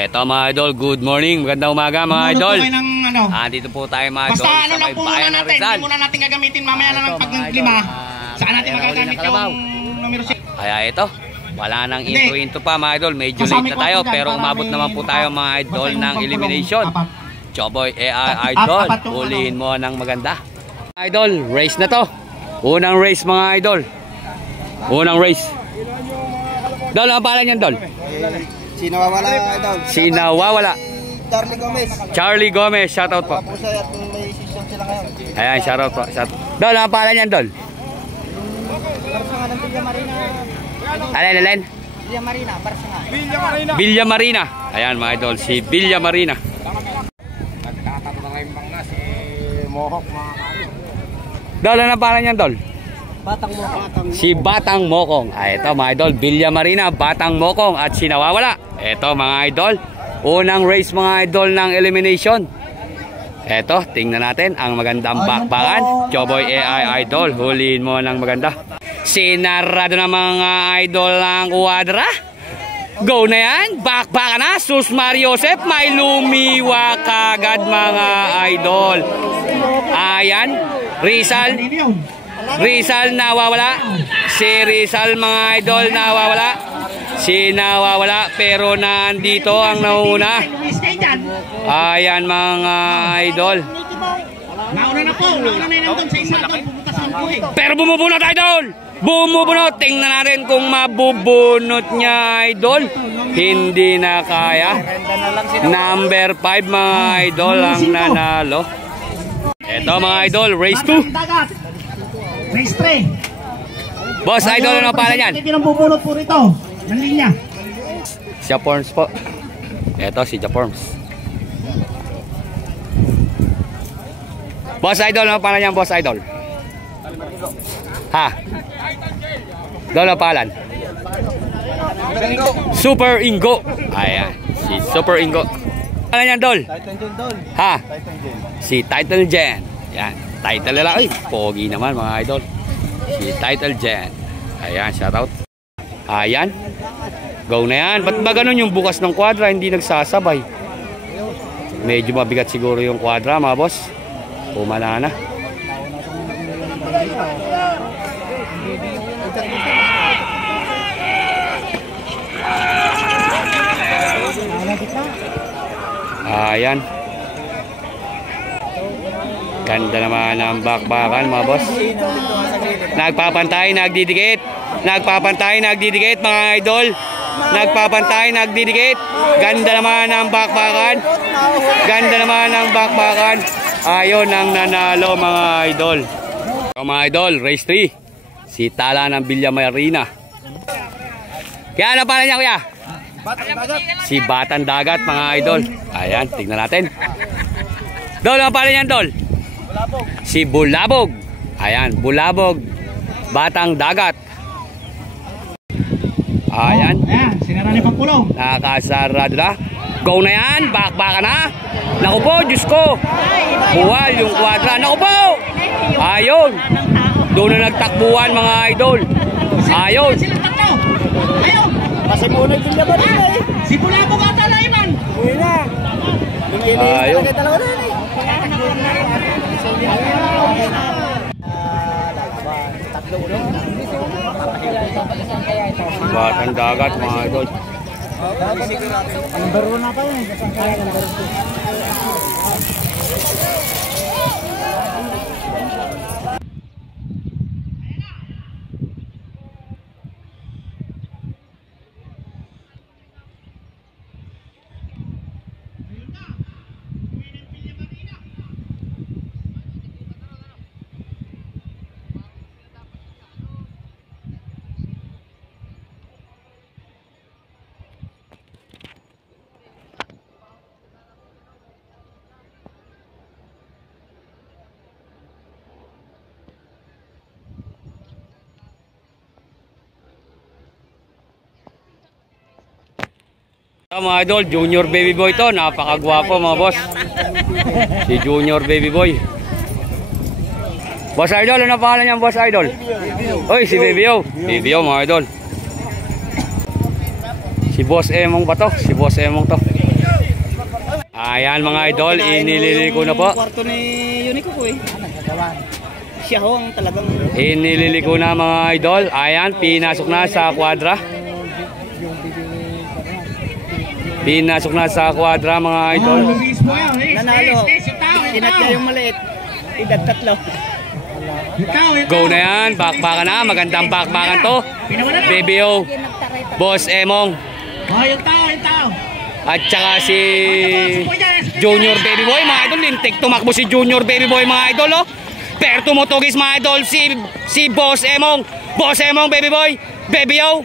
Eto mga idol, good morning, magandang umaga mga idol. Dito po tayo mga idol. Basta ano lang po muna natin, hindi muna natin gagamitin mamaya na lang pag lima. Saan natin magagamit yung numero 6? Kaya ito, wala nang intro pa mga idol, medyo late na tayo pero umabot naman po tayo mga idol ng elimination. Choboy AI Idol, hulihin mo ng maganda. Mga idol, race na to. Unang race mga idol. Unang race. Dol, ang pala niyan Dol? Sinawawala, idol. Sinawawala. Charlie Gomez. Charlie Gomez, shoutout po. May session sila ngayon. Ayan, shoutout po. Dol, ang pala niyan Dol? Alin? Villa Marina, Barcelona. Villa Marina. Ayan mga idol, si Villa Marina. Nagtatatlo na yung bangna si Mohawk mga kapatid. Dol, ano ang pala niyan Dol? Batang Mokong. Si Batang Mokong. Ito mga idol, Villa Marina, Batang Mokong at sinawawala. Ito mga idol, unang race mga idol ng elimination. Ito, tingnan natin ang magandang bakbakan. Choboy AI Idol, huliin mo ng maganda. Sinarado na mga idol ng kuwadra. Go na yan, bakbakan na. Sus Mario Joseph, may lumiwa kagad mga idol. Ayan, Rizal nawawala. Si Rizal mga idol nawawala. Si nawawala pero nandito ang nauna. Ayan mga idol. Nauna na po, nauna na nandun sa isa doon. Pupunta sa Ampuy. Pero bumubunot idol. Bumubunot. Tingnan natin kung mabubunot niya idol. Hindi na kaya. Number 5 mga idol ang nanalo. Ito mga idol, race 2. Race 3. Boss idol, ano pala yan? Hindi nang bubunot po rito ng linya. Japorms po. Ito si Japorms. Boss idol, ano pala yan boss idol? Ha? Dol na palan? Super Ingo. Ayan, si Super Ingo. Ano yan Dol? Ha? Si Title Gen. Yan, title nila. Ay, pogi naman mga idol. Si Title Gen. Ayan, shoutout. Ayan. Go na yan. Ba't ba ganun yung bukas ng kwadra hindi nagsasabay? Medyo mabigat siguro yung kwadra mga boss. Pumala na. Ayan. Ganda naman ang bakbakan mga boss. Nagpapantay, nagdidikit. Nagpapantay, nagdidikit mga idol. Nagpapantay, nagdidikit. Ganda naman ang bakbakan. Ganda naman ang bakbakan. Ayon ang nanalo mga idol. So, mga idol, race 3. Si Tala ng Villa Marina. Kaya ano pala niya kuya? Si Batang Dagat mga idol. Ayan, tignan natin. Dol, ano pala niyan Dol? Si Bulabog. Ayan, Bulabog. Batang Dagat. Ayan. Ayan, sinara ni Pampulong. Nakasarado na. Go na yan, bakbaka na. Naku po, Diyos ko. Buwal yung kwadra. Naku po. Ayun. Doon na nagtakbuhan mga idol. Ayun. Ayun. Kasi muna yung Villa Marina eh. Si Bulabog ata na iman. Uwi na. Ayun. Dalawa na eh. Batang Dagat mga idol. Number 1 na pa yun. Number 2. Mga idol, Junior Baby Boy to, napakagwapo mga boss. Si Junior Baby Boy. Boss Idol, ano pangalan niyan Boss Idol? Oy, si Baby O. Baby O mga idol. Si Boss Emong ba to? Si Boss Emong to. Ayan mga idol, inililiko na po. Kwarto ni Unico po eh. Siya ho ang talagang... Inililiko na mga idol. Ayan, pinasok na sa kwadra. Pinasok na sa kwadra mga idol. Nanalo. Kinat niya yung maliit. Edad 3. Go na yan, bakbakan na. Magandang bakbakan to. BBO, Boss Emong. Yung tao. At saka si Junior Baby Boy mga idol. Lintik tumakbo si Junior Baby Boy mga idol. Oh. Pero tumutugis mga idol si Boss Emong. Boss Emong Baby Boy, BBO.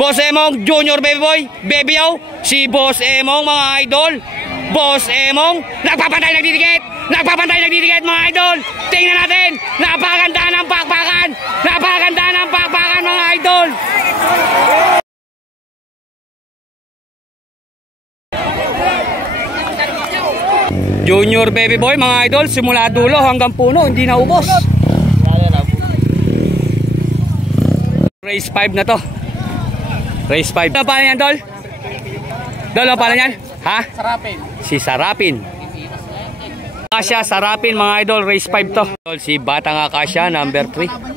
Boss Emong, Junior Baby Boy, BBO. Si Boss Emong mga idol. Boss Emong, nagpapantay, nagdidikit. Nagpapantay, nagdidikit mga idol. Tingnan natin, napakaganda ng bakbakan. Napakaganda ng bakbakan mga idol. Junior Baby Boy mga idol, simula dulo hanggang puno, hindi naubos. Race 5 na to. Race 5. Ano pala yan, Dol? Dol, ano pala yan? Ha? Sarapin. Si Sarapin. Akasya, Sarapin mga idol, race 5 to. Si Batang Akasya, number 3.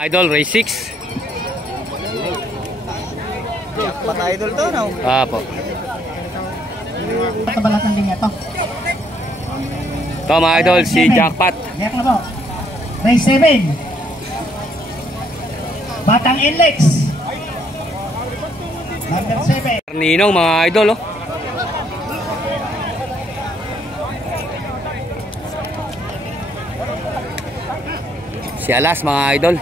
Idol, race 6. Idol to, no? Apo. Kabalatan din ito. Ito mga idol, si Jackpot. Liyak na po. Race 7. Batang Inlex. Number 7. Ninong mga idol, oh. Si Alas mga idol.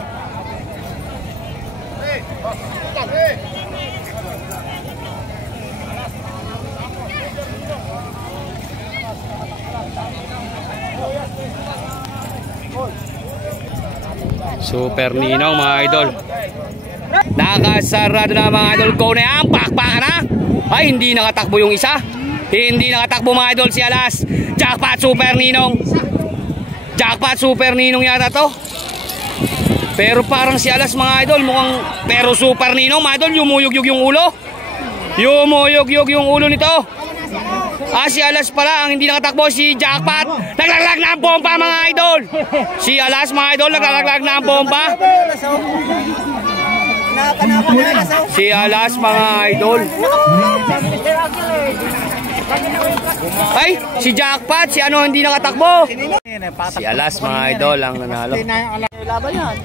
Super Ninong mga idol. Nakasarado na mga idol. Go na yan. Pakpakan na. Ay hindi nakatakbo yung isa. Hindi nakatakbo mga idol si Alas. Jackpot Super Ninong. Jackpot Super Ninong yata to. Pero parang si Alas mga idol mukhang. Pero Super Ninong mga idol, yumuyog-yog yung ulo. Yumuyog-yog yung ulo nito. Si Alas pala ang hindi nakatakbo. Si Jackpot naglaglag na ang bomba mga idol. Si Alas mga idol naglaglag na ang bomba. Si Alas mga idol. Ay, si Jackpot, si ano hindi nakatakbo. Si Alas mga idol ang nanalo. Laban yan.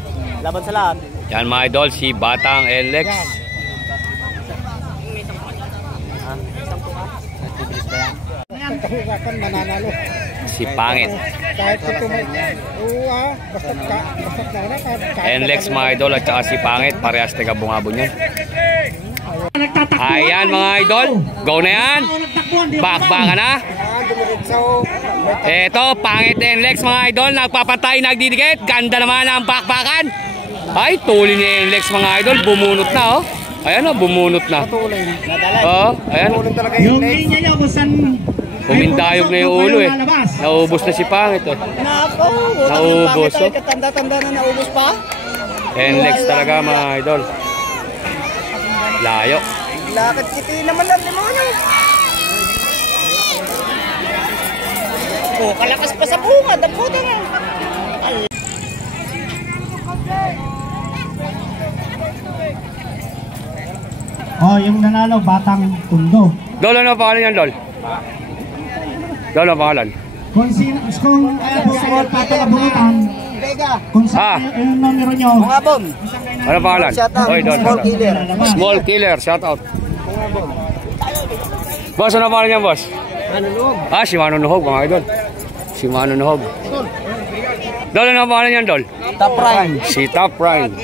Laban sa lahat. Yan mga idol, si Batang Inlex. Si Pangit. Inlex mga idol at saka si Pangit, parehas taga Bungabon yan. Ayan mga idol, go na yan. Bakbakan na. Eto, Pangit Inlex mga idol, nagpapatay, nagdidikit. Ganda naman ang bakbakan. Ay, tuloy ni Inlex mga idol, bumunot na oh. Ayan oh, bumunot na. Oh, ayan. Yung linya nyo kung saan Humindayog na yung ulo eh. Naubos na si Pangit eh. Naubos oh. Tanda-tanda na naubos pa. Inlex talaga mga idol. Layo. Lakad kiti naman lang lima nyo. Oh, kalakas pa sa bunga. Daputa nga. Oh, yung nanalo, Batang Tundo. Dol, ano pangalan yan, Dol? Dol, ano pangalan? Kung kaya po sa mga patalabutan, kung saan yung numero nyo. Bungabon. Ano pangalan? Oy, Dol. Small Killer. Small Killer, shout out. Boss, ano pangalan yan, boss? Manunuhog. Si Manunuhog, mga idol. Si Manunuhog. Dol, ano pangalan yan, Dol? Top Prime. Si Top Prime.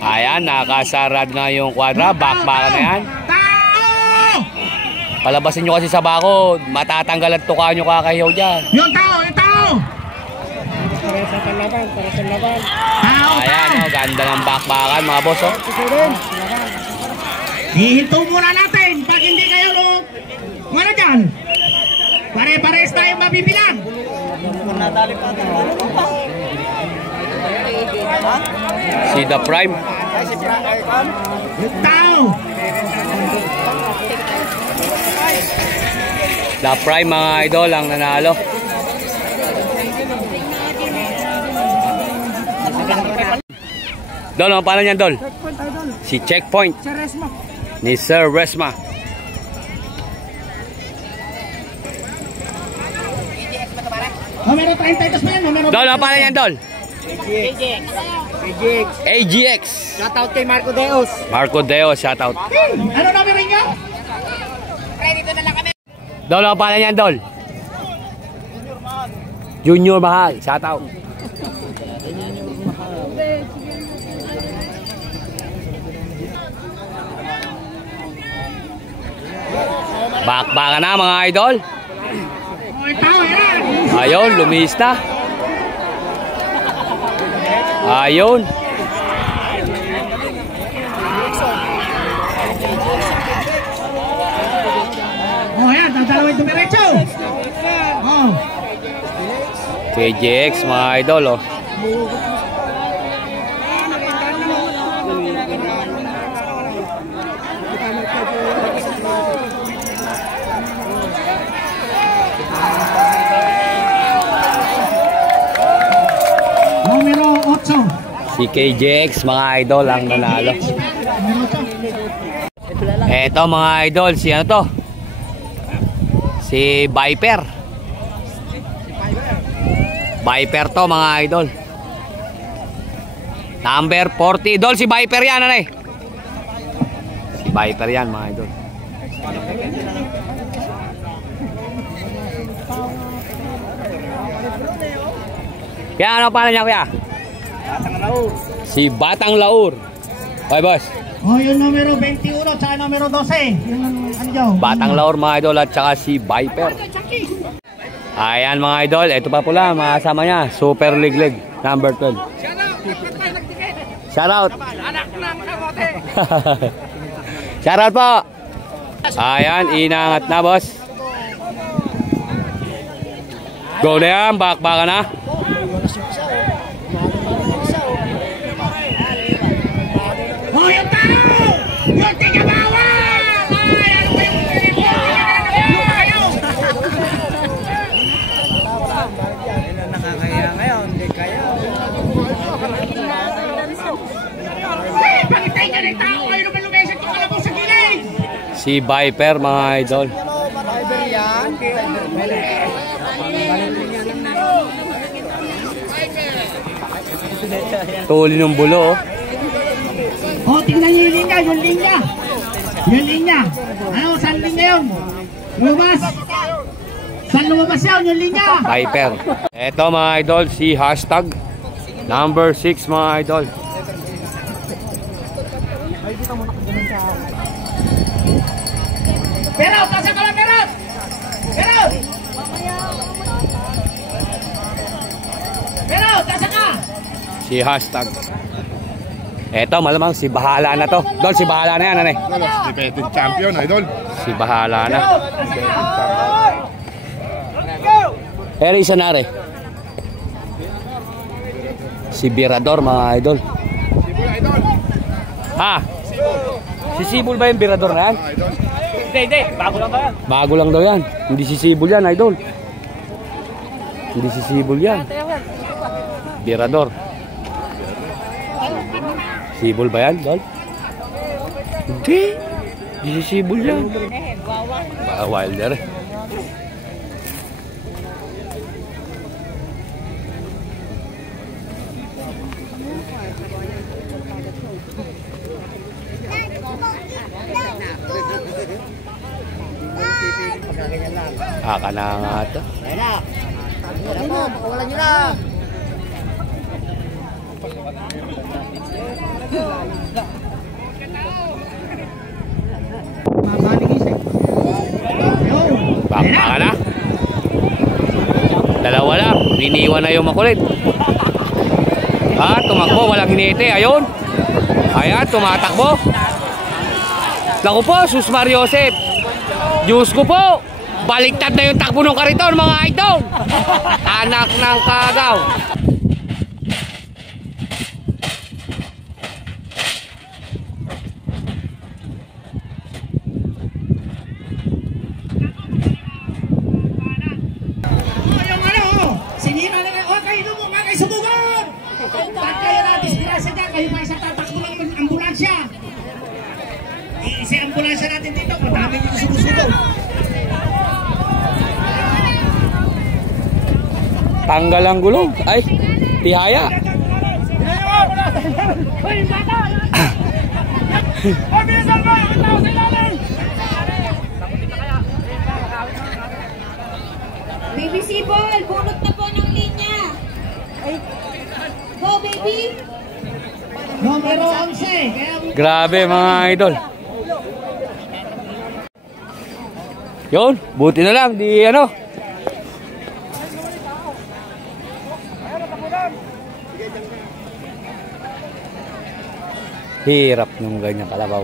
Ayan, nakasarad na yung kwadra. Bakbakan na yan. Palabasin nyo kasi sa bakod. Matatanggal at tuka nyo kakahiyaw dyan. Yung tao, yung tao! Tao Ayan, pa! oh, ganda ng bakbakan mga boss. Oh. Hihinto muna natin pag hindi kayo wala dyan. Pare-pares tayo mabibilang. Si The Prime. Tao! The Prime mga idol ang nanalo. Dol, ano pala niyan, Dol? Si Checkpoint. Ni Sir Resma. Numero 32 pa yan, numero Dol, ano pala niyan, Dol? AGX. AGX. Shoutout kay Marco Deos. Marco Deos, shoutout. Ano numero niyo? Dol, ano pala niyan, Dol? Junior Mahal, shoutout. Bakbakan na mga idol. Oh, tao yan! Ayun, lumihis na. Ayun. Oh, yan, dadalawin dumiretso. Oh. KJX mga idol, oh. Numero 8. Si KJX mga idol ang nanalo. Eto mga idol, si ano to? Si Viper. Viper to mga idol. Number 40. Idol, si Viper yan, ano eh? Si Viper yan mga idol. Kaya ano pala niya kuya? Batang Laur. Si Batang Laur. Okay boss. Oh, yung numero 21 tsaka numero 12. Yung ano dyan? Batang Laur mga idol at saka si Viper. Ayan mga idol, ito pa pula, makasama niya, Super Liglig, number 12. Shoutout! Shoutout po! Ayan, inangat na boss. Go na yan, bakbaka na. Oh, yung tao! Yung tigabawal! Ay, ano ba yung Nakakaya ngayon, hindi kaya. Pakitay ka ng tao! Ay, naman lumesan ko kalabaw sa gilid! Si Viper mga idol. Fiber yan. Tuli ng bulo oh. Oh, tingnan niyo yung linya, yung linya! Yung linya! Ano, saan linya yun? Lumabas! Saan lumabas yun, yung linya? Viper. Ito mga idol, si hashtag number 6 mga idol. Pero, tasa ka lang, pero! Pero! Pero, tasa ka! Si hashtag. Eto malamang si Bahala na to. Dol, si Bahala na yan, ano eh? Defending champion, idol. Si Bahala na. Tasa ka! Pero isa na rin. Si Birador mga idol. Ha? Si Sibul ba yung Birador na yan? Hindi, bago lang ba yan? Bago lang daw yan. Hindi si Sibul yan, idol. Hindi si Sibul yan. Birador. Sibul ba yan, Dol? Hindi. Hindi si Sibul yan. Wilder eh. Aka na nga ito. Ayun na. Wala mo, pakawalan nyo na. Bakbakan na. Dalawa lang. Niniwan na yung makulit. Tumakbo. Walang hinete. Ayun. Ayan, tumatakbo. Naku po, Sus Mariosep. Diyos ko po. Baliktad na yung takbo ng kariton, mga idol. Anak ng kagaw. Sinira na nga, okay, lumong nga kayo subukan! Ba't kayo na-disgrasya dyan? Kayo pa isang tatakbo lang ng ambulansya. Isa ambulansya natin dito, madami dito sumusunod. Tanggal ang gulong. Ay, tihaya. Baby Sibol, bunot na po ng linya. Go, baby. Numero 11. Grabe mga idol. Yun, buti na lang. Di ano. Hirap yung ganyan kalabaw.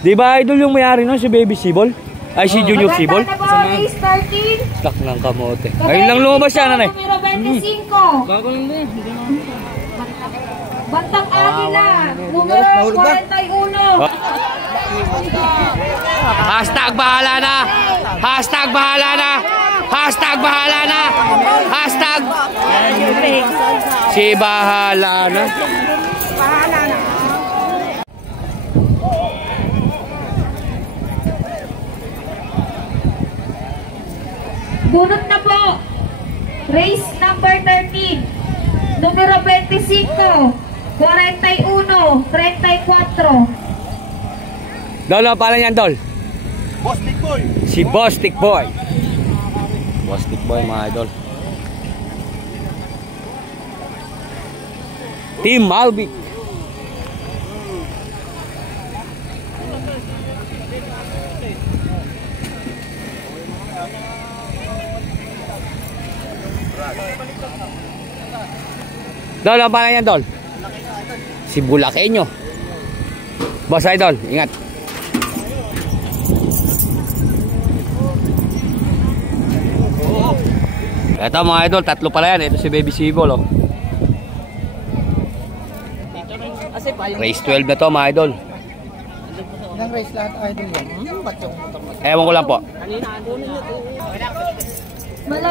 Di ba idol yung mayari nun si Baby Sibol? Ay si Junior Sibol? Race 13. Tak ng kamote. Ngayon lang lumabas siya nanay. Numero 25. Bantang Agila. Numero 41. Hashtag bahala na. Hashtag bahala na. Hashtag bahala na. Hashtag si bahala na. Bunot na po. Race number 13. Numero 25. 41. 34. Dol, ano pala niyan, Dol? Bostik Boy. Si Bostik Boy. Bostik Boy, mga idol. Team Malvic. Dol, ano pala niyan, Dol? Si Bulakenyo. Boss idol, ingat. Ito mga idol, tatlo pala yan. Ito si Baby Sibol, oh. Race 12 na to mga idol. Ilang race lahat idol yan? Ewan ko lang po.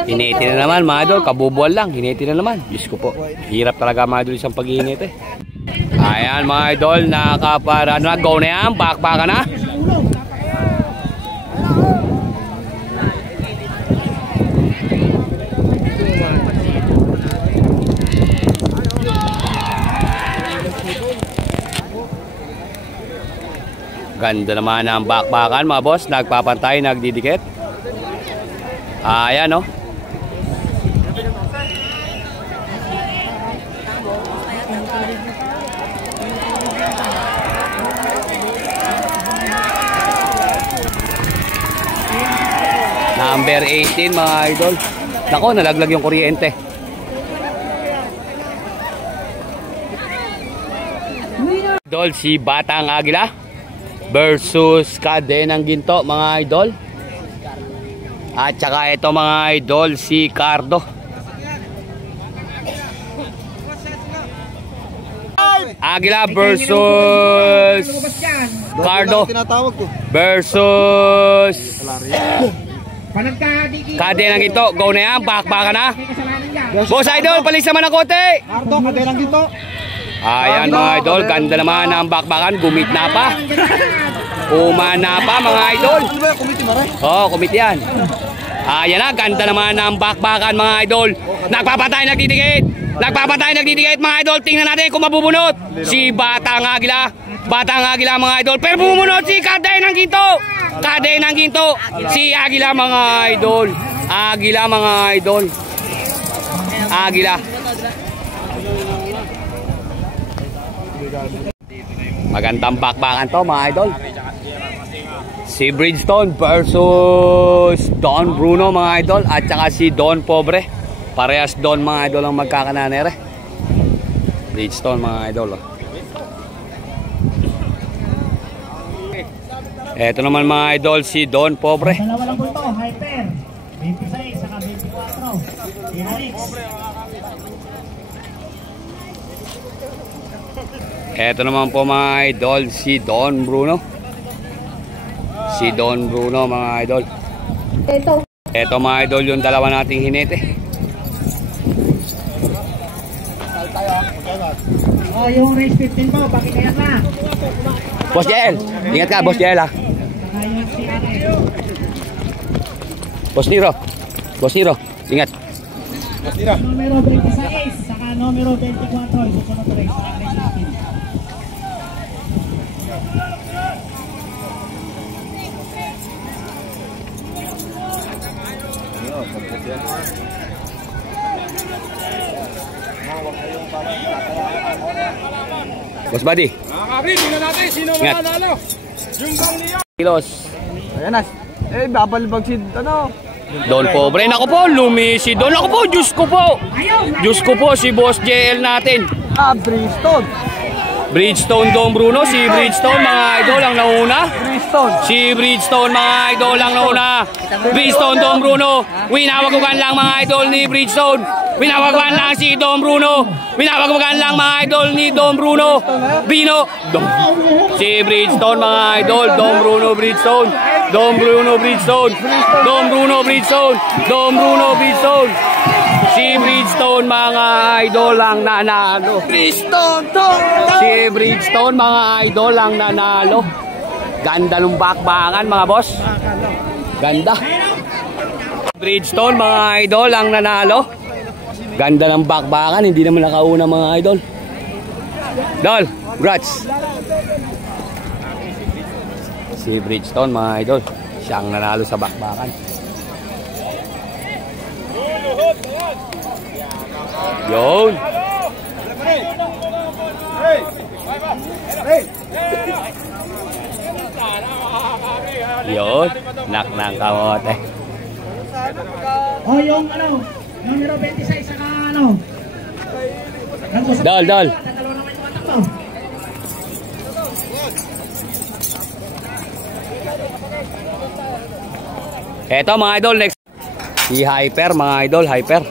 Hiniti na naman mga idol, kabubuan lang. Hiniti na naman. Diyos ko po. Hirap talaga mga idol isang pag-iinit eh. Ayan mga idol, nakapara na. Go na yan, bakbaka na. Ganda naman ang bakbakan mga boss. Nagpapantay, nagdidikit. Ayan o. Number 18 mga idol. Nako, nalaglag yung kuryente. Idol, si Batang Agila versus Kadenang Ginto mga idol. At saka ito mga idol, si Cardo. Agila versus Cardo versus Kadenang Ginto. Go na yan, bakbaka na. Boss idol, palis naman ang kote. Cardo, Kadenang Ginto. Ayan mga idol, ganda naman ang bakbakan. Gumit na pa. Umana pa mga idol. Oo, kumit yan. Ayan na, ganda naman ang bakbakan mga idol. Nagpapatay, nagdidikit. Nagpapatay, nagdidikit mga idol. Tingnan natin kung mabubunot. Si Batang Agila. Batang Agila mga idol. Pero bumunot si Kadenang Ginto. Kadenang Ginto. Si Agila mga idol. Agila mga idol. Agila. Magandang bakbakan to mga idol. Si Bridgestone versus Don Bruno mga idol. At saka si Don Pobre. Parehas Don mga idol ang magkakananere. Bridgestone mga idol. Eto naman mga idol si Don Pobre. Dalawa lang po ito, Hyper. 26 saka 24. Inarix. Eto naman po mga idol si Don Bruno. Si Don Bruno mga idol. Eto mga idol yung dalawa nating hinete. Oh, yung race 15 po, pakikayan na. Boss JL, ingat ka Boss JL ha. Saka yung CRS. Boss Niro, Boss Niro, ingat. Numero 26, saka numero 24, susunod na race. Boss Buddy. Mga kabri, tingnan natin sino Ingat. mananalo. Yung bang niya. Kilos. Ayan na. Eh, babalbag si, ano? Don Pobre. Naku po, lumisi Don. Naku po, Diyos ko po. Diyos ko po, si Boss JL natin. Bridgestone. Bridgestone Don Bruno. Si Bridgestone mga idol ang nauna. Bridgestone. Si Bridgestone mga idol ang nauna. Bridgestone Don Bruno. Winawagugan lang mga idol ni Bridgestone. Winawagugan lang si Don Bruno. Winawagugan lang mga idol ni Don Bruno. Bino. Si Bridgestone mga idol. Don Bruno Bridgestone. Don Bruno Bridgestone. Don Bruno Bridgestone. Don Bruno Bridgestone. Si Bridgestone mga idol ang nanalo. Bridgestone. Si Bridgestone mga idol ang nanalo. Ganda ng bakbakan mga boss. Ganda. Bridgestone mga idol ang nanalo. Ganda ng bakbakan. Hindi naman nakauna mga idol. Dol, congrats. Si Bridgestone mga idol. Siya ang nanalo sa bakbakan. Yun. Yun. Nak ng kamote. Oh, yung ano, numero 26 saka ano. Dol, dol. Tatalo naman yung atak mo. Eto mga idol, next. Si Hyper mga idol, Hyper.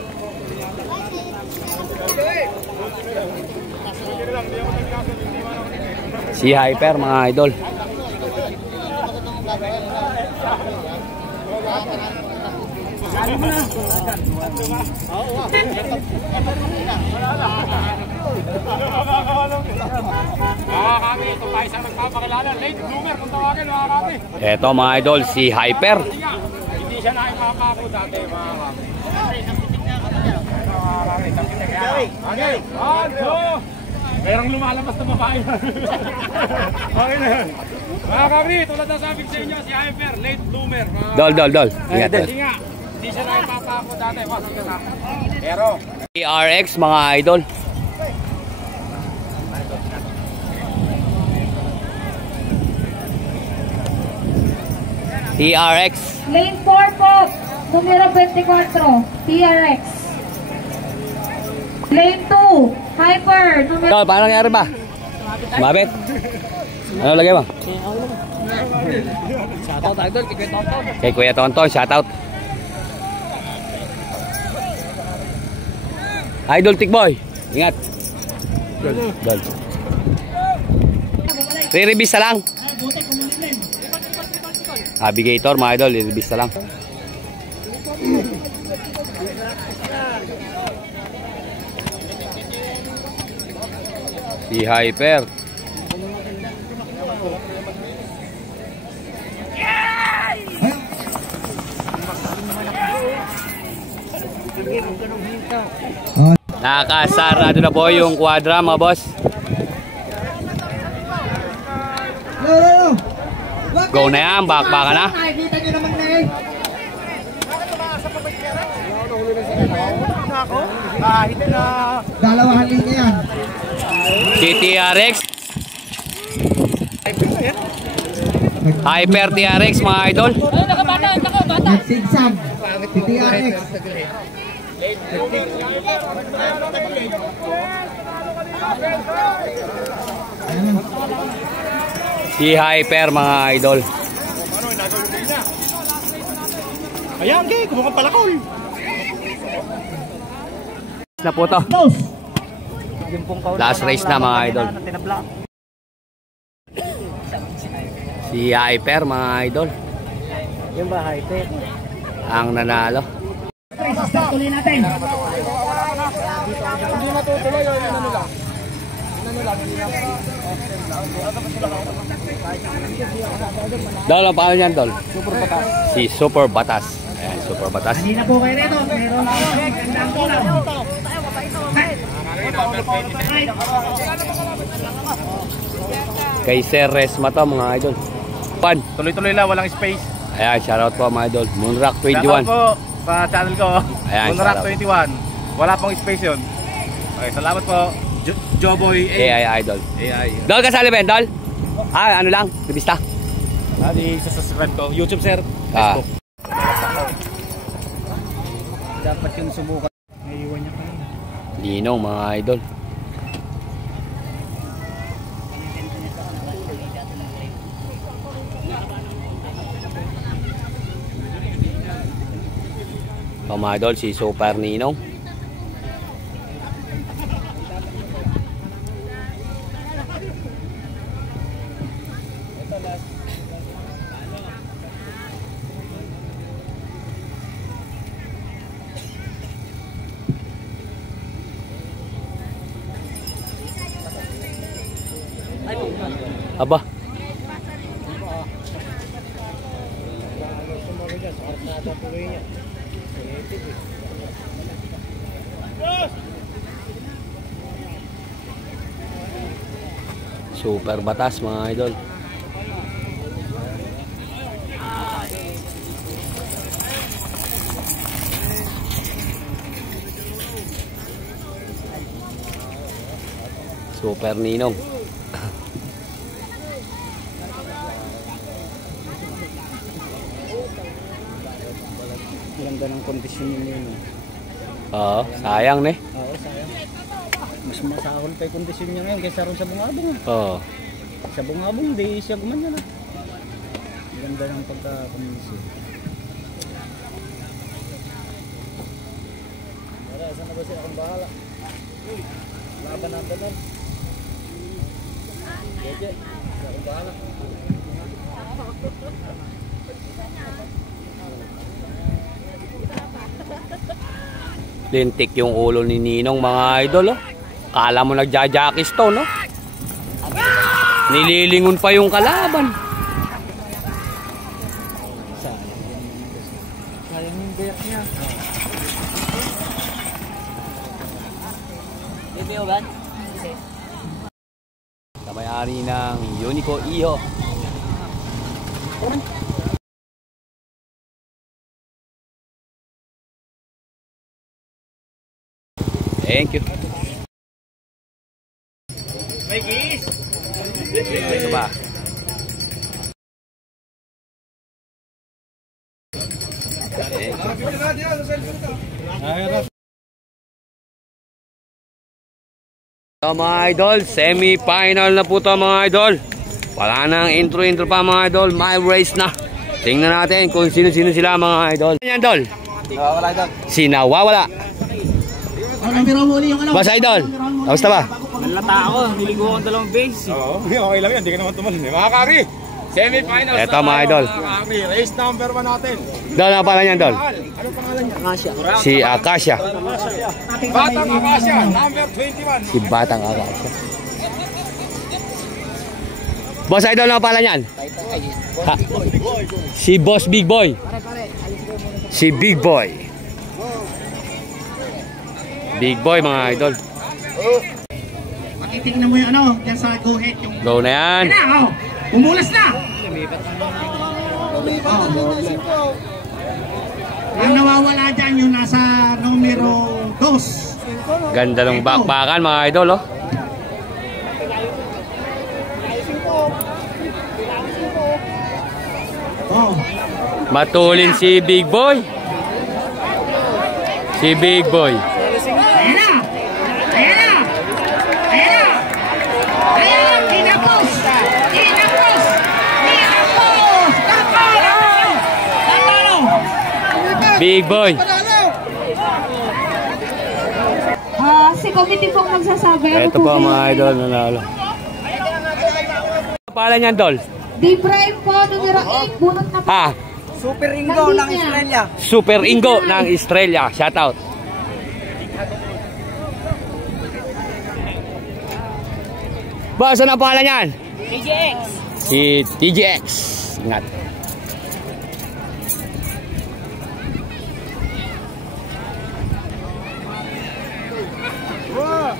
Si Hyper mga idol. Mga kami, ito pa isang nagpapakilala. Late bloomer kung tawagin mga kami. Eto mga idol, si Hyper. Hindi siya nakipapako dati mga kami. Okay, 1, 2. Merong lumalabas na babae. Okay na yan. Mga kami, tulad na sabi sa inyo, si Hyper, late bloomer. Dol, dol, dol. Ingat. Hindi nga, hindi siya nakipapako dati. Pero, TRX mga idol. TRX. Lane 4 po, numero 24, TRX. Lane 2, Hyper, numero... Dol, paano nangyari ba? Mabit? Ano lagay mo? Shoutout idol, kay Tonton. Kay Kuya Tonton, shoutout. Idol Tikboy, ingat. Dol. Re-release na lang. Navigator mga idol, re-release na lang. Si Hyper. Nakasarado na po yung quadra mga boss. Go na yan, bakbaka na. Nakikita nyo naman na eh. Dalawahan linya yan. Si TRX, Hyper TRX mga idol. Nagsigsag. TRX. Si Hyper mga idol. Ayan, Kay, kumukhang palakol. Na po to. Last race na mga idol. Si Hyper mga idol. Yung ba, Hyper? Ang nanalo. Tuloy natin. Hindi natutuloy o yun ano lang? Dol, ang pangalan niyan, Dol? Super Batas. Si Super Batas. Ayan, Super Batas. Hindi na po kayo rito. Meron ako. Gandang kulang. Kay Sir Resma to mga idol. Pan. Tuloy-tuloy lang, walang space. Ayan, shoutout po mga idol. Moonrock Shoutout 21. po sa channel ko. Ayan, Moonrock shoutout. 21. Wala pong space yun. Okay, salamat po. Joboy AI idol. AI. Dol, kasali ba yan, Dol? Ano lang? Revista? Subscribe ko. YouTube, sir. Ah. Facebook. Dapat yung subukan. Linong mga idol. Mga idol, si Super Ninong. Aba. Super Batas mga idol. Super Ninong. Ganda ng kondisyon yun. Oo, sayang ne. Oo, sayang. Mas masahol pa yung kondisyon niya ngayon kaysa ron sa bungabong. Oo. Sa bungabong, di siya gumanyan na. Ganda ng pagka-kondisyon. Wala, saan na ba sila kung bahala? Laban natin lang. Jeje, sila kung bahala. Lintik yung ulo ni Ninong mga idol. Oh. Kala mo nagja-jackis to, no? Nililingon pa yung kalaban. Sayang yung gayak niya. Bibeo ba? Kamay-ari ng Unico Iho. Thank you. Ito ba? So, mga idol, semi-final na po ito mga idol. Wala nang intro-intro pa mga idol. My race na. Tingnan natin kung sino-sino sila mga idol. Yan idol. Nawawala ito. Sinawawala. Boss idol, kamusta ba? Nalata ako, niligo akong 2 base. Oo, okay lang yan. Hindi ka naman tumalun. Mga kari, semi-finals. Eto mga idol. Mga kari, race number 1 natin. Dol, ano pala niyan, Dol? Anong pangalan niya? Asya. Si Akasha. Batang Akasha, number 21. Si Batang Akasha. Boss idol, ano pala niyan? Ha? Si Boss Big Boy. Si Big Boy. Big Boy mga idol. Makitingnan mo yung ano, dyan sa go ahead. Yung... Go na yan. Yan na, oh. Umulas na. Ang nawawala dyan yung nasa numero 2. Ganda ng bakbakan mga idol, oh. Oh. Matulin si Big Boy. Si Big Boy. Ayan na! Ayan na! Ayan na! Ayan na! Tinapos! Tinapos! Tinapos! Tatalo! Tatalo! Big Boy. Si committee pong magsasabi. Ito po mga idol nanalo. Pala niyan, Dol? D-Prime po, numero 8, bunot na po. Ah, Super Ingo ng Estrella. Super Ingo ng Estrella. Shout out. Boss, ano ang pangalan niyan? TJX. Si TJX. Ingat.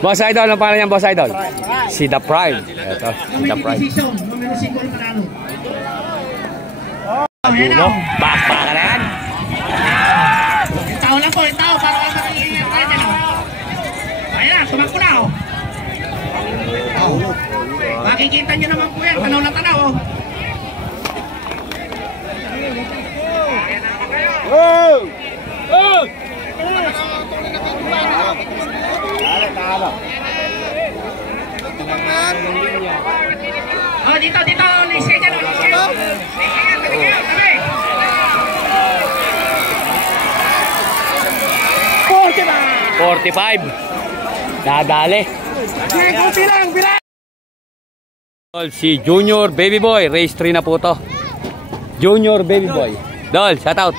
Boss Idol, ano pangalan niyan, Boss Idol? Si The Prime. Ito, si The Prime. Numero 5 ang panalo. Ayan na! Uno, bakbaka na yan. Tao lang po, tao para makikingin tayo dyan. Ayan na, tumakbo na oh. Makikita nyo naman po yan, tanaw na tanaw oh. Oh, dito, lisay dyan, lisay. Lisay, sabi. 45. Nadali. Si Junior Baby Boy. Race 3 na po to. Junior Baby Boy. Dol, shout out.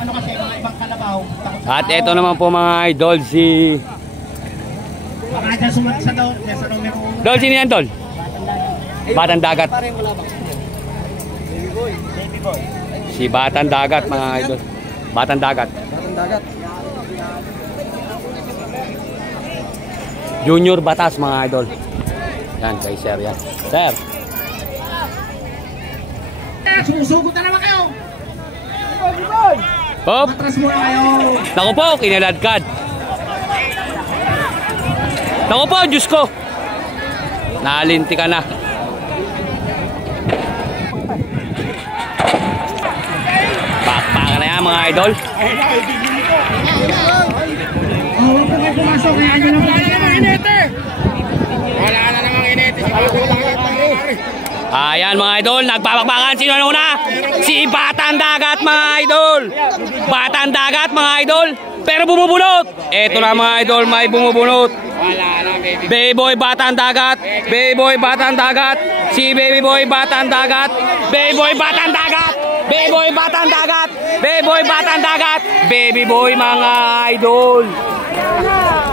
Ano kasi, mga ibang kalabaw. At ito naman po mga idol si... Baka dyan sumat sa numero 1. Dol, sino yan, Dol? Batang Dagat. Si Batang Dagat mga idol. Batang Dagat. Junior Batas mga idol. Yan, kay Sir yan. Sir. Sumusugod na naman kayo. Hop. Matras muna kayo. Naku po, kinaladkad. Naku po, Diyos ko. Nalinti ka na. Bakbaka na yan mga idol. Huwag po kayo pumasok. Kaya nyo lang Wala na namang inete. Ayan mga idol, nagbabakbakan. Sino na una? Si Batang Dagat mga idol. Batang Dagat mga idol. Pero bumubunot. Eto na mga idol, may bumubunot. Wala na, baby. Baby Boy Batang Dagat. Baby Boy Batang Dagat. Si Baby Boy Batang Dagat. Baby Boy Batang Dagat. Baby Boy Batang Dagat. Baby Boy Batang Dagat. Baby Boy mga idol.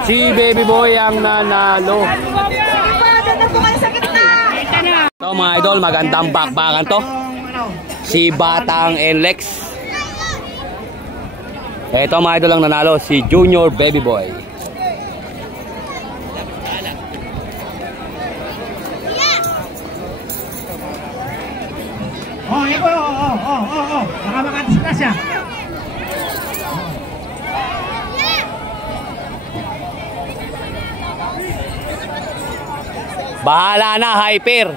Si Baby Boy ang nanalo. Doon na po kayo sa gitna. Ito mga idol, magandang bakbakan to. Si Batang and Lex. Ito mga idol ang nanalo, si Junior Baby Boy. Oh, ito. Baka makadisgrasya. Bahala na, Hyper.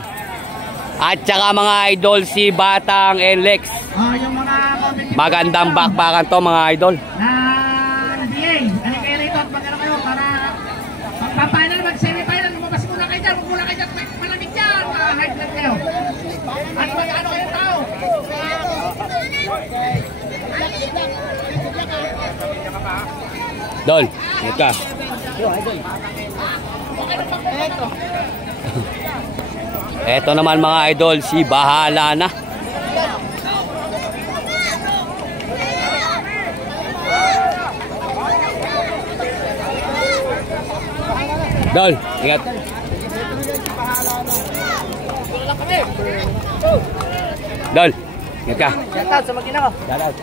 At saka mga idol, si Batang and Lex. Oh, yung mga comment. Magandang bakbakan to mga idol. Na DA, ano kayo rito at magkano kayo para magpa-final, mag-semi-final, lumabas muna kayo dyan, magmula kayo dyan, malamig dyan, high blood kayo. At magkano kayo tao? Dol, ingat ka. Eto naman mga idol, si Bahala na. Dol, ingat. Dol, ingat ka. Shout out sa makina ko. Shout out.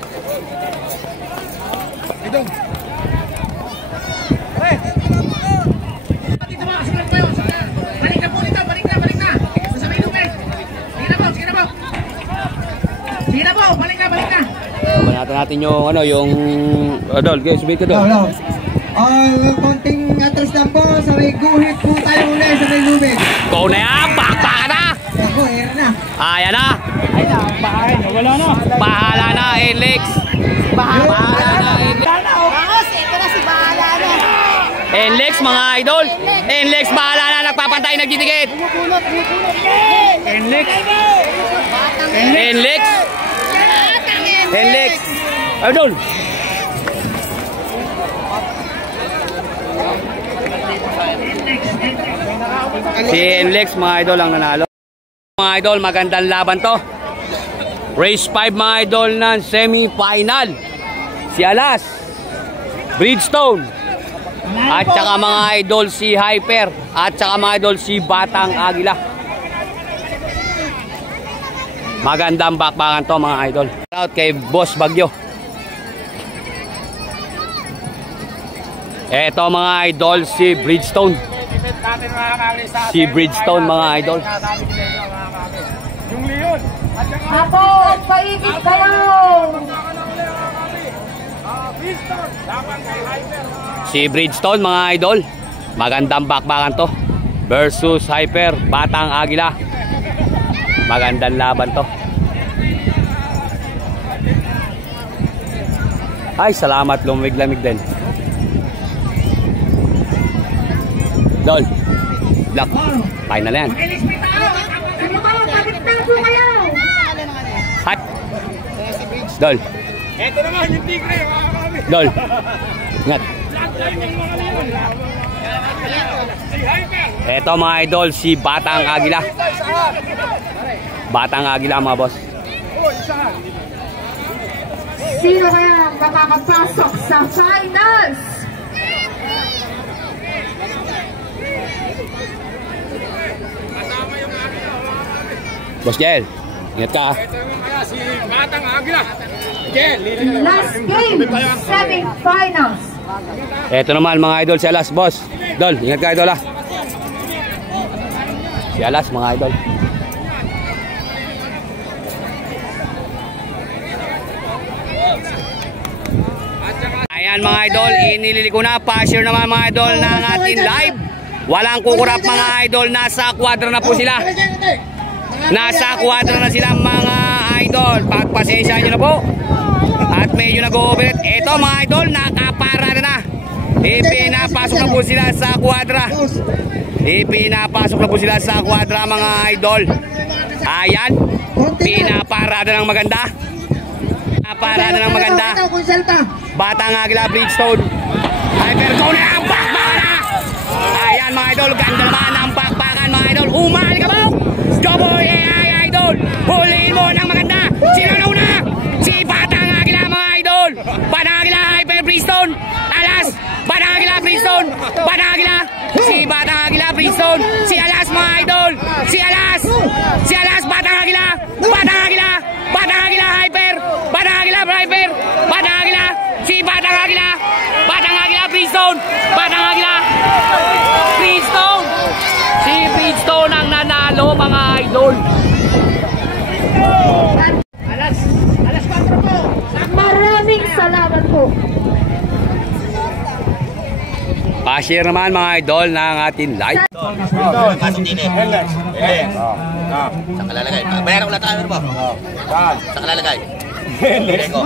Dito mga kasulat kayo. Balik na po dito, balik na. Sa may lupe. Sige na po. Sige na po, balik na. Banatan natin yung ano, yung Dol, guys, submit ka Dol. Konting atras lang po sa may guhit po tayo ulit sa may lubid. Go na yan, bakbaka na! Ayan na. Wala na. Bahala na, Enlex. Bahala na, Enlex. Bangos, ito na si Bahala na. Enlex, mga idol. Enlex, bahala na. Nagpapantay, nagdidikit. Enlex. Enlex. Enlex. Idol. Si Enlex, mga idol, ang nanalo. Mga idol, magandang laban to. Race 5, mga idol, ng semi-final. Si Alas, Bridgestone, at saka mga idol si Hyper, at saka mga idol si Batang Agila. Magandang bakbakan to, mga idol. Shout kay Boss Bagyo. Eto, mga idol, si Bridgestone. Si Bridgestone, mga idol. Yung Leon. Ako, paigit kayo. Si Bridgestone, mga idol. Magandang bakbakan to. Versus Hyper, Batang Agila. Magandang laban to. Ay, salamat. Lumig-lamig din. Dol. Black. Final yan. Ano kayo, bakit na po kayo? Hi. Dol. Ito naman yung tigre, mga kami. Dol. Ingat. Eto, mga idol, si Batang Agila. Batang Agila, mga boss. Sino kaya ang makakapasok sa finals? Boss Jel, ingat ka. Si Batang Agila. Last game, semi-finals. Eto naman, mga idol, si Alas, boss. Dol, ingat ka, idol, ha. Si Alas, mga idol. Ayan, mga idol, iniliko na. Pa-share naman, mga idol, ng ating live. Walang kukurap, mga idol. Nasa kwadra na po sila. Nasa kwadra na sila, mga idol. Pagpasensya nyo na po. At medyo nag-overhead. Ito, mga idol, nakaparada na. Ipinapasok na po sila sa kwadra. Ipinapasok na po sila sa kwadra, mga idol. Ayan. Pinaparada ng maganda. Pinaparada ng maganda. Batang Agila, Bridgestone. Hyper Cone ang bakbaka. Ayan, mga idol. Ganda naman ang bakbakan, mga idol. Humali ka ba? Double AI, idol. Huliin mo ng maganda. Sino na una? Si Batang Agila, mga idol. Batang Agila, Hyper Bridgestone. Alas. Batang Agila, Bridgestone. Batang Agila. Si Batang Agila, Bridgestone. Si Alas, mga idol. Si Alas. Si Alas, Batang Agila. Batang Agila. Batang Agila, Hyper. Batang Agila, Hyper. Batang Agila. Si Batang Agila. Batang Agila, Bridgestone. Batang Agila. Bridgestone. Si Bridgestone ang nanalo, mga idol. Alas 4 po. Maraming salamat po. Pa-share naman, mga idol, ng ating live. Pasok din eh. Saan ka lalagay? Bayaran ko lang tayo mo. Saan ka lalagay? Lego.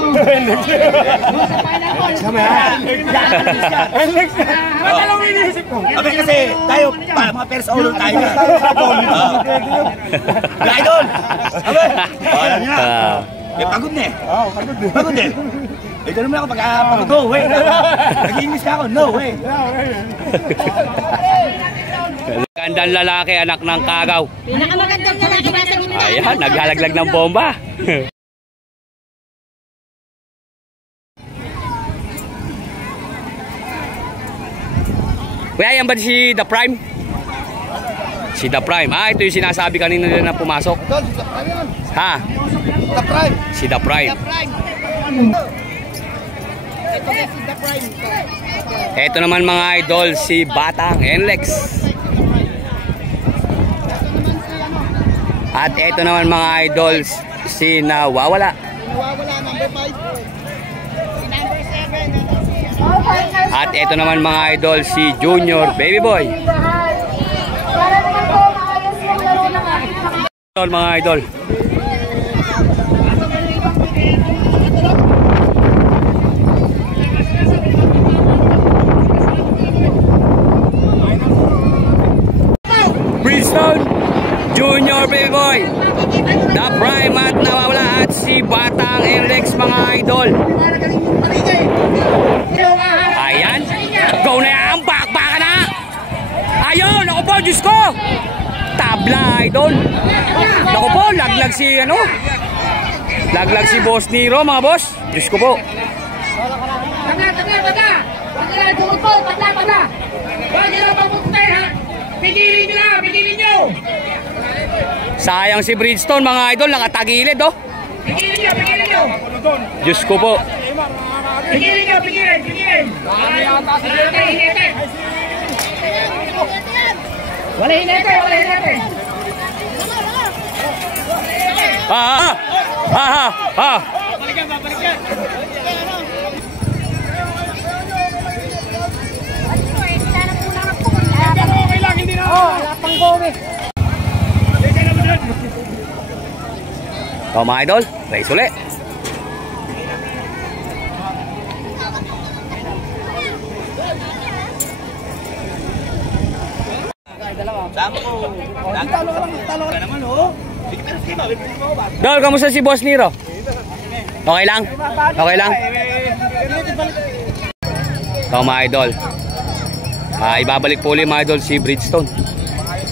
Anong iniisip ko? Abi kasi tayo, para mga pera sa ulo tayo. Idol! Abi! Alam niya. Pagod na eh. Pagod eh. Ito naman ako pagod. No way. Nag-English ka ako. No way. Gandang lalaki, anak ng kagaw. Pinakamagandang lalaki nasa gitna. Ayan, naglalaglag ng bomba. Kuya, yan ba si The Prime? Si The Prime. Ito yung sinasabi kanina nila na pumasok. Ha? The Prime. Si The Prime. Ito naman, mga idol, si Batang Enlex. At ito naman, mga idol, si Nawawala. Number 5. At ito naman, mga idol, si Junior Baby Boy. Para naman po maayos yung laro ng ating mga Mga idol, Junior Baby Boy. The Prime at nawawala at si Batang NLEX mga idol. Ayan. Go na yan. Bakbaka na. Ayun. Ako po. Diyos ko. Tabla idol. Ako po. Laglag si ano. Laglag si Boss Nero mga boss. Diyos ko po. Tabla. Tungkol po. Tabla. Huwag nyo lang papuntay ha. Pigilin nyo. Sayang si Bridgestone mga idol. Nakatagilid oh. Pigilin nyo. Diyos ko po. Pigilin nyo. Wala hinete. Babalikan. Okay lang, hindi na. Wala pang gobe. So mga idol, race ulit. Dol, kamusta si Boss Nero? Okay lang? So mga idol, ibabalik po ulit mga idol si Bridgestone.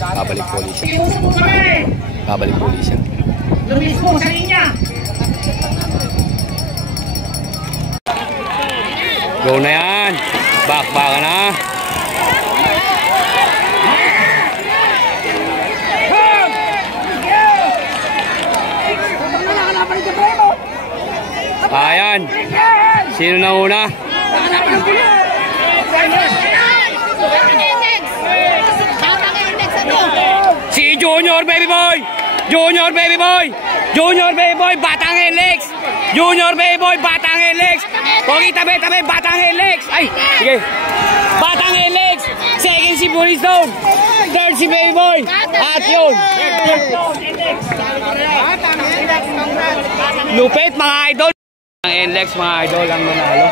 Babalik po ulit siya. Lumis po sa linya. Go na yan. Bakbaka na. Ayan. Sino na una? Si Junior Baby Boy. Batang NLEX. Batang NLEX. Pogi tabi, Batang NLEX. Ay, sige. Batang NLEX. Second si Bridgestone. Third si Baby Boy. At yun. Lupit mga idol. Ang NLEX mga idol ang nanalo.